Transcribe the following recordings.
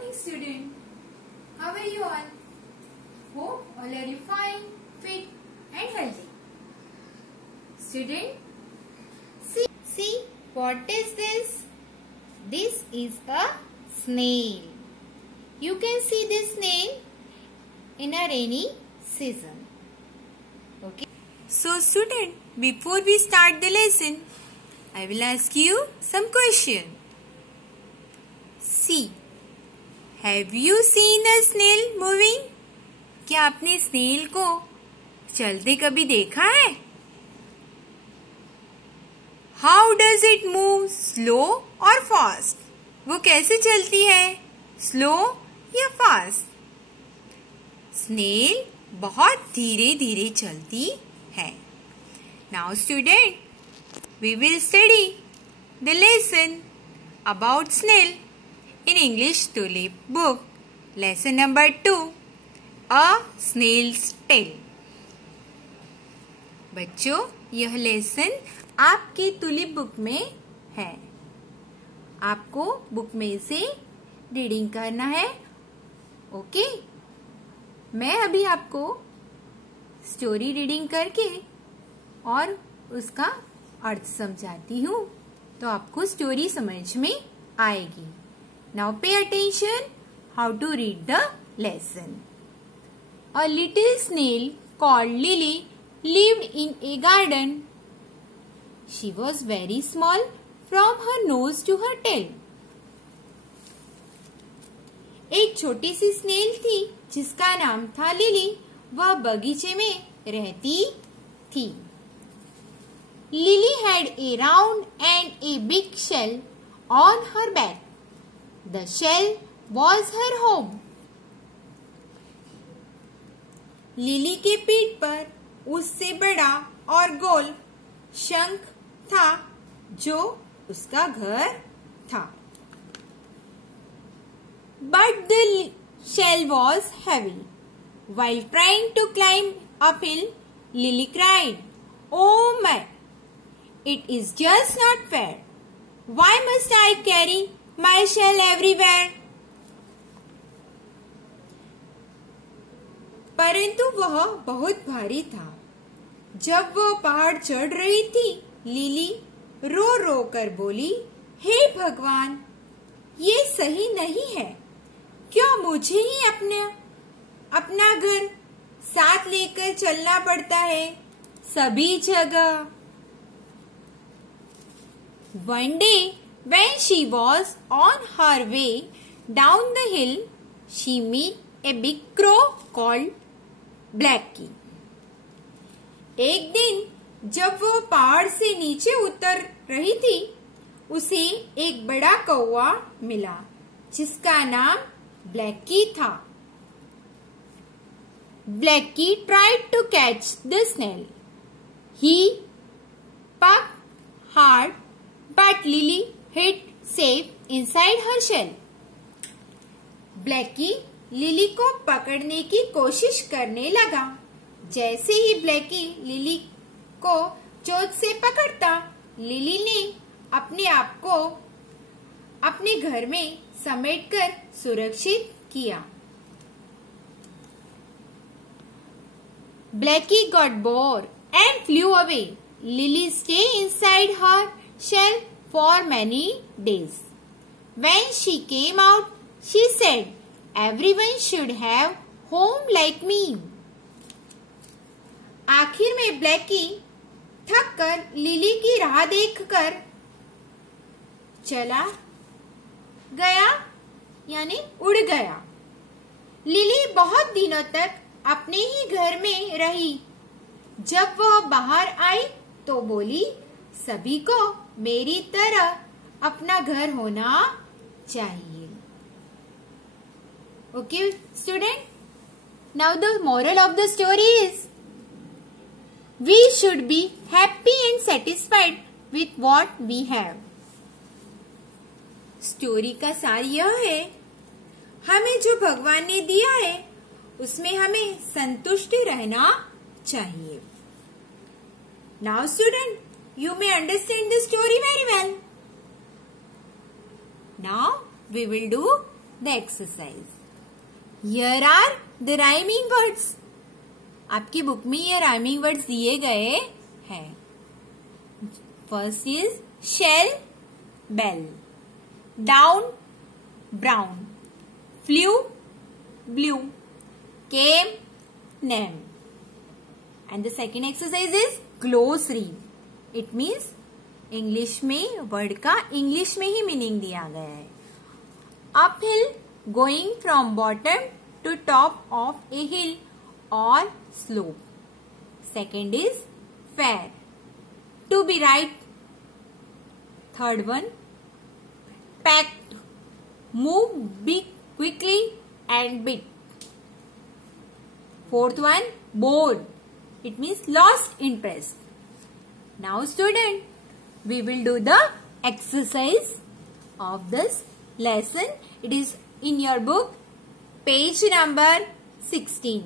morning, student. How are you all? Hope all are you fine, fit and healthy. Student, see what is this? This is a snail. You can see this snail in a rainy season. Okay. So student, before we start the lesson, I will ask you some question. See, have you seen a snail moving? क्या आपने snail को चलते कभी देखा है? How does it move? Slow or fast? वो कैसे चलती है? Slow या fast? स्नेल बहुत धीरे धीरे चलती है. Now student, we will study the lesson about snail in English Tulip book. Lesson number 2, A Snail's Tale. बच्चों, यह लेसन आपके तुलिप बुक में है. आपको बुक में से रीडिंग करना है. ओके, मैं अभी आपको स्टोरी रीडिंग करके और उसका अर्थ समझाती हूँ, तो आपको स्टोरी समझ में आएगी. Now pay attention how to read the lesson. A little snail called Lily lived in a garden. She was very small from her nose to her tail. एक छोटी सी स्नेल थी जिसका नाम था लिली. वह बगीचे में रहती थी. Lily had a round and a big shell on her back. The shell was her home. Lily के पीठ पर उससे बड़ा और गोल शंख था जो उसका घर था. But the shell was heavy. While trying to climb uphill, Lily cried, "Oh my! It is just not fair. Why must I carry my shell everywhere?" परंतु वह बहुत भारी था. जब वह पहाड़ चढ़ रही थी, लिली रो रो कर बोली, "हे भगवान, ये सही नहीं है. क्यों मुझे ही अपना घर साथ लेकर चलना पड़ता है सभी जगह?" One day, when she was on her way down the hill, she met a big crow called Blackie. एक दिन जब वो पहाड़ से नीचे उतर रही थी, उसे एक बड़ा कौवा मिला जिसका नाम ब्लैकी था. Blacky tried to catch the snail. He puffed hard, but Lily hid safe inside her shell. Blackie lily को पकड़ने की कोशिश करने लगा. जैसे ही ब्लैकी लिली को चोंच से पकड़ता, लिली ने अपने आप को अपने घर में समेटकर सुरक्षित किया. Blacky got bored and flew away. Lily stayed inside her shell for many days. When she came out, she said, "Everyone should have home like me." आखिर में ब्लैकी थक कर लिली की राह देखकर चला गया, यानी उड़ गया. लिली बहुत दिनों तक अपने ही घर में रही. जब वह बाहर आई तो बोली, "सभी को मेरी तरह अपना घर होना चाहिए." Okay, student. Now the moral of the story is, we should be happy and satisfied with what we have. Story का सार यह है, हमें जो भगवान ने दिया है उसमें हमें संतुष्ट रहना चाहिए. Now student, you may understand the story very well. Now we will do the exercise. Here are the rhyming words. आपकी बुक में ये rhyming words दिए गए हैं. First is shell, bell. Down, brown. Flew, blue. Came, name. And the second exercise is glossary. It means English में word का English में ही मीनिंग दिया गया है. Uphill, going from bottom to top of a hill और slope. Second is fair, to be right. Third one packed, move big quickly and big. Fourth one board, it means lost interest. Now student, we will do the exercise of this lesson. It is in your book, page number 16.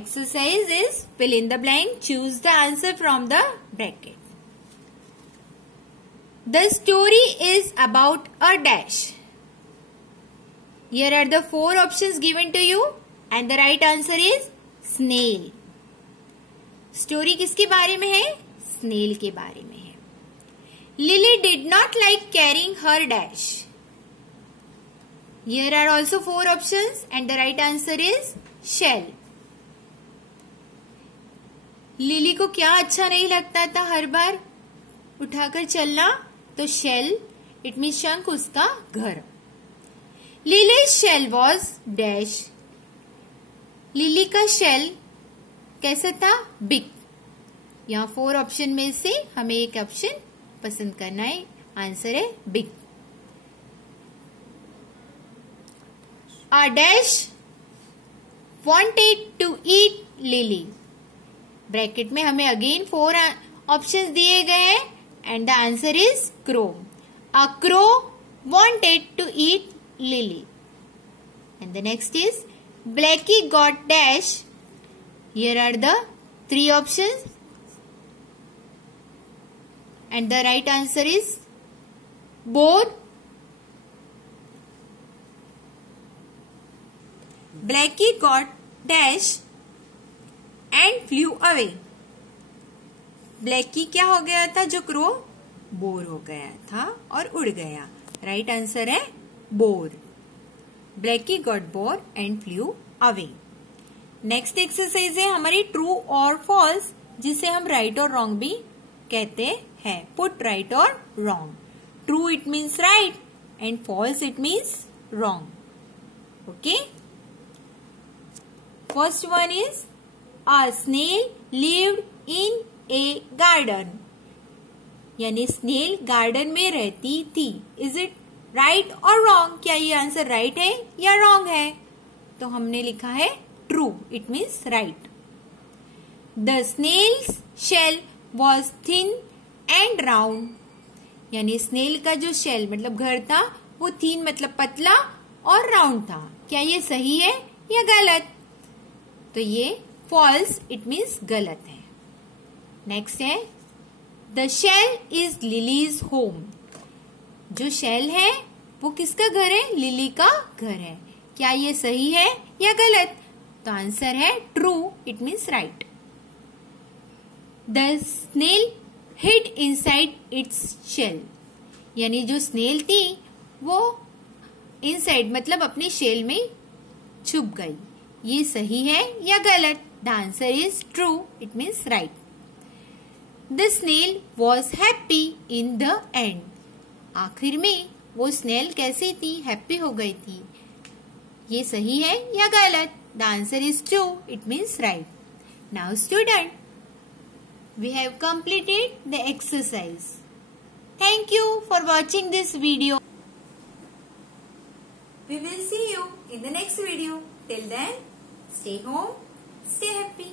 Exercise is fill in the blank, choose the answer from the bracket. The story is about a dash. Here are the 4 options given to you and the right answer is snail. Story किसके बारे में है? Snail के बारे में है. Lily did not like carrying her dash. Here are also 4 options and the right answer is shell. Lily को क्या अच्छा नहीं लगता था हर बार उठाकर चलना? तो शेल इट मीन शंख, उसका घर. Lily shell was dash. Lily का शेल कैसा था? बिग. यहाँ 4 ऑप्शन में से हमें एक ऑप्शन पसंद करना है. आंसर है big. A dash wanted to eat Lily. Bracket में हमें अगेन 4 ऑप्शन दिए गए हैं and the answer is crow. A crow wanted to eat Lily. And the next is Blackie got dash. Here are the 3 options and the right answer is both. Blackie got dash and flew away. Blackie क्या हो गया था? जो crow bore हो गया था और उड़ गया. राइट आंसर है bore. Blackie got bored and flew away. Next exercise है हमारी ट्रू और फॉल्स, जिसे हम राइट और रॉन्ग भी कहते हैं. पुट राइट और wrong. True it means right and false it means wrong. Okay. First one is a snail lived in a garden. यानी स्नेल गार्डन में रहती थी. इज इट राइट और रॉन्ग? क्या ये आंसर राइट है या रॉन्ग है? तो हमने लिखा है true, it means right. The snail's shell was thin and round. यानी स्नेल का जो शेल मतलब घर था वो थिन मतलब पतला और राउंड था. क्या ये सही है या गलत? तो ये फॉल्स, इट मीन्स गलत है. नेक्स्ट है the shell is Lily's home. जो शेल है वो किसका घर है? लिली का घर है. क्या ये सही है या गलत? तो आंसर है true, it means right. The snail hid inside its shell. यानी जो स्नेल थी वो इनसाइड मतलब अपने शेल में छुप गई. ये सही है या गलत? The answer is true, it means right. The snail was happy in the end. आखिर में वो स्नेल कैसी थी? हैप्पी हो गई थी. ये सही है या गलत? The answer is true, it means right. Now student, we have completed the exercise. Thank you for watching this video. We will see you in the next video. Till then, stay home, stay happy.